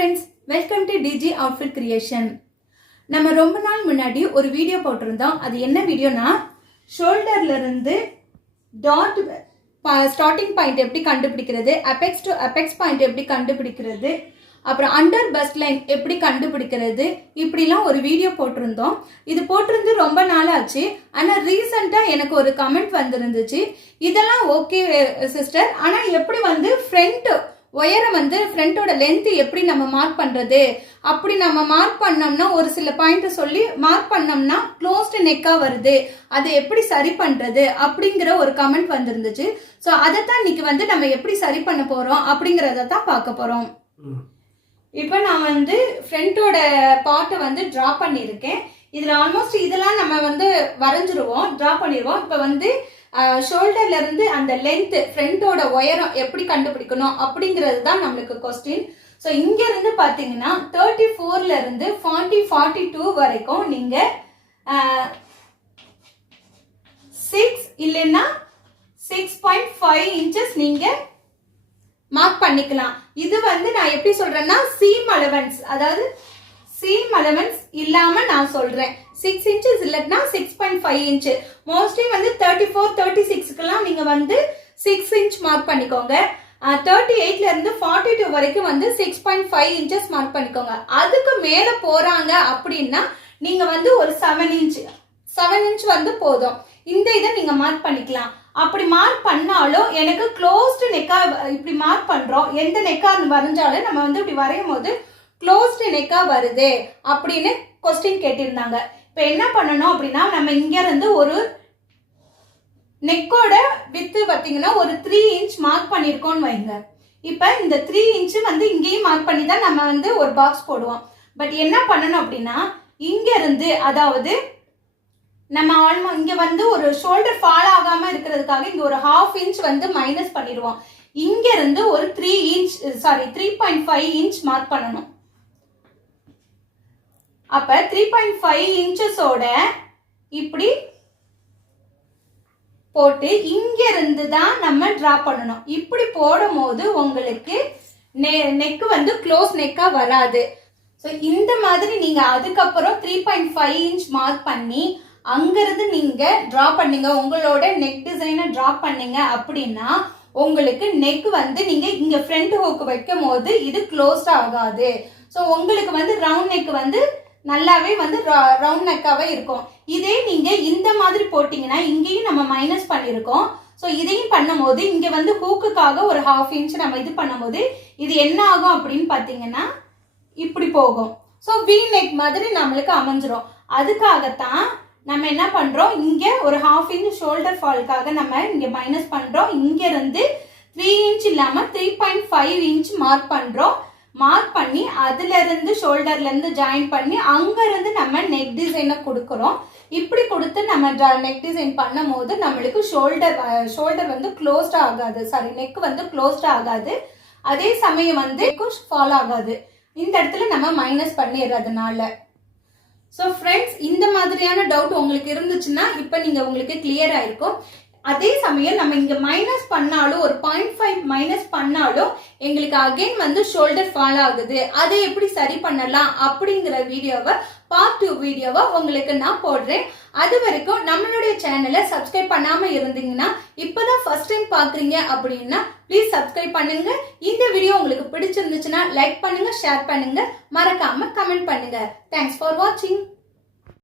friends, welcome to DG Outfit Creation. நம்ம ரொம்ப நாள் முன்னாடி ஒரு வீடியோ போட்டிருந்தோம். அது என்ன வீடியோனா ஷோல்டர்ல இருந்து டாட் ஸ்டார்டிங் பாயிண்ட் எப்படி கண்டுபிடிக்கிறது, அபெக்ஸ் டு அபெக்ஸ் பாயிண்ட் எப்படி கண்டுபிடிக்கிறது, அப்புறம் அண்டர் பஸ்ட் லைன் எப்படி கண்டுபிடிக்கிறது, இப்படிலாம் ஒரு வீடியோ போட்டிருந்தோம். இது போட்டிருந்து ரொம்ப நாள் ஆச்சு. ஆனால் ரீசெண்டாக எனக்கு ஒரு கமெண்ட் வந்துருந்துச்சு, இதெல்லாம் ஓகே சிஸ்டர், ஆனால் எப்படி ஃப்ரண்ட் ஒயரை ஃப்ரண்டோட லென்த் எப்படி நம்ம மார்க் பண்ணுறது, அப்படி நம்ம மார்க் பண்ணோம்னா ஒரு சில பாயிண்ட் சொல்லி மார்க் பண்ணோம்னா க்ளோஸ்டு நெக்காக வருது, அதை எப்படி சரி பண்ணுறது அப்படிங்கிற ஒரு கமெண்ட் வந்துருந்துச்சு. ஸோ அதைத்தான் இன்னைக்கு நம்ம எப்படி சரி பண்ண போகிறோம் அப்படிங்கிறத தான் பார்க்க போகிறோம். இப்போ நான் ஃப்ரண்டோட பார்ட்டை ட்ரா பண்ணியிருக்கேன். இதில் ஆல்மோஸ்ட் இதெல்லாம் நம்ம வரைஞ்சிருவோம், ட்ரா பண்ணிடுவோம். இப்போ ஷோல்டர்ல இருந்து அந்த லென்த் ஃப்ரண்டோட உயரம் எப்படி கண்டுபிடிக்கணும் அப்படிங்கிறது தான் நம்மளுக்கு கொஸ்டின். ஸோ இங்க இருந்து பாத்தீங்கன்னா 34ல இருந்து 42 வரைக்கும் நீங்க 6 இல்லைன்னா 6.5 இன்ச்சஸ் நீங்க மார்க் பண்ணிக்கலாம். இது நான் எப்படி சொல்றேன்னா சீம் அலவன்ஸ், அதாவது சீம் அலவன்ஸ் இல்லாம நான் சொல்றேன். 6 இன்ச்சஸ் இல்லைன்னா 6.5 இன்ச். மோஸ்ட்லி 34 36க்குலாம் நீங்க 6 இன்ச் மார்க் பண்ணிக்கோங்க. 38ல இருந்து 42 வரைக்கும் 6.5 இன்ச்சஸ் மார்க் பண்ணிக்கோங்க. அதுக்கு மேல போறாங்க அப்படின்னா நீங்க ஒரு 7 இன்ச் போதும். இந்த இதை நீங்க மார்க் பண்ணிக்கலாம். அப்படி மார்க் பண்ணாலும் எனக்கு க்ளோஸ்டு நெக்கா இப்படி மார்க் பண்றோம், எந்த நெக்கா வரைஞ்சாலும் நம்ம இப்படி வரையும் போது க்ளோஸ்டு நெக்கா வருது அப்படின்னு கொஸ்டின் கேட்டிருந்தாங்க. இப்போ என்ன பண்ணணும் அப்படின்னா நம்ம இங்க இருந்து ஒரு நெக்கோட வித்து பார்த்தீங்கன்னா ஒரு 3 இன்ச் மார்க் பண்ணிருக்கோம்னு வைங்க. இப்போ இந்த 3 இன்ச் இங்கேயும் மார்க் பண்ணி தான் நம்ம ஒரு பாக்ஸ் போடுவோம். பட் என்ன பண்ணணும் அப்படின்னா இங்க இருந்து, அதாவது நம்ம ஆல்மோஸ்ட் இங்க ஒரு ஷோல்டர் ஃபால் ஆகாம இருக்கிறதுக்காக இங்க ஒரு 1/2 இன்ச் மைனஸ் பண்ணிடுவோம். இங்க இருந்து ஒரு 3.5 இன்ச் மார்க் பண்ணணும். அப்ப 3.5 இன்ச்சஸோட இப்படி போட்டு இங்க இருந்து தான் நம்ம டிரா பண்ணணும். இப்படி போடும் போது உங்களுக்கு நெக் க்ளோஸ் நெக்கா வராது. ஸோ இந்த மாதிரி நீங்க அதுக்கப்புறம் 3.5 இன்ச் மார்க் பண்ணி அங்கிருந்து நீங்க டிரா பண்ணீங்க, உங்களோட நெக் டிசைனை டிரா பண்ணீங்க அப்படின்னா உங்களுக்கு நெக் நீங்க இங்க ஃப்ரண்ட் ஹூக் வைக்கும் போது இது க்ளோஸ்ட் ஆகாது. ஸோ உங்களுக்கு ரவுண்ட் நெக் நல்லாவே ரவுண்ட் நெக்காவே இருக்கும். இதே நீங்க இந்த மாதிரி போட்டீங்கன்னா இங்கேயும் நம்ம மைனஸ் பண்ணிருக்கோம். ஸோ இதையும் பண்ணும் போது இங்க ஹூக்குக்காக ஒரு 1/2 இன்ச் நம்ம இது பண்ணும் போது இது என்ன ஆகும் அப்படின்னு பாத்தீங்கன்னா இப்படி போகும். ஸோ வி நெக் மாதிரி நம்மளுக்கு அமைஞ்சிரும். அதுக்காகத்தான் நம்ம என்ன பண்றோம், இங்க ஒரு 1/2 இன்ச் ஷோல்டர் ஃபால்காக நம்ம இங்க மைனஸ் பண்றோம். இங்க இருந்து 3 இன்ச் இல்லாம 3.5 இன்ச் மார்க் பண்றோம். மார்க் பண்ணி அதுல இருந்து ஷோல்டர்ல இருந்து ஜாயின் பண்ணி அங்க இருந்து நம்ம நெக் டிசைனை கொடுக்கறோம். இப்படி கொடுத்து நம்ம நெக் டிசைன் பண்ணும் போது நம்மளுக்கு ஷோல்டர் க்ளோஸ்ட் ஆகாது, சாரி நெக் க்ளோஸ்ட் ஆகாது. அதே சமயம் ஃபால் ஆகாது. இந்த இடத்துல நம்ம மைனஸ் பண்ணிடுறதுனால. ஸோ ஃப்ரெண்ட்ஸ், இந்த மாதிரியான டவுட் உங்களுக்கு இருந்துச்சுன்னா இப்போ நீங்க உங்களுக்கு கிளியர் ஆயிருக்கும். அதே சமயம் நம்ம இங்க மைனஸ் பண்ணாலும் ஒரு 0.5 மைனஸ் பண்ணாலும் எங்களுக்கு அகைன் ஷோல்டர் ஃபால் ஆகுது. அதை எப்படி சரி பண்ணலாம் அப்படிங்கிற வீடியோவை பார்ட் 2 வீடியோவை உங்களுக்கு நான் போடுறேன். அது வரைக்கும் நம்மளுடைய சேனலை சப்ஸ்கிரைப் பண்ணாம இருந்தீங்கன்னா, இப்பதான் ஃபர்ஸ்ட் டைம் பாக்குறீங்க அப்படின்னா ப்ளீஸ் சப்ஸ்கிரைப் பண்ணுங்க. இந்த வீடியோ உங்களுக்கு பிடிச்சிருந்துச்சுன்னா லைக் பண்ணுங்க, ஷேர் பண்ணுங்க, மறக்காம கமெண்ட் பண்ணுங்க. தேங்க்ஸ் ஃபார் வாட்சிங்.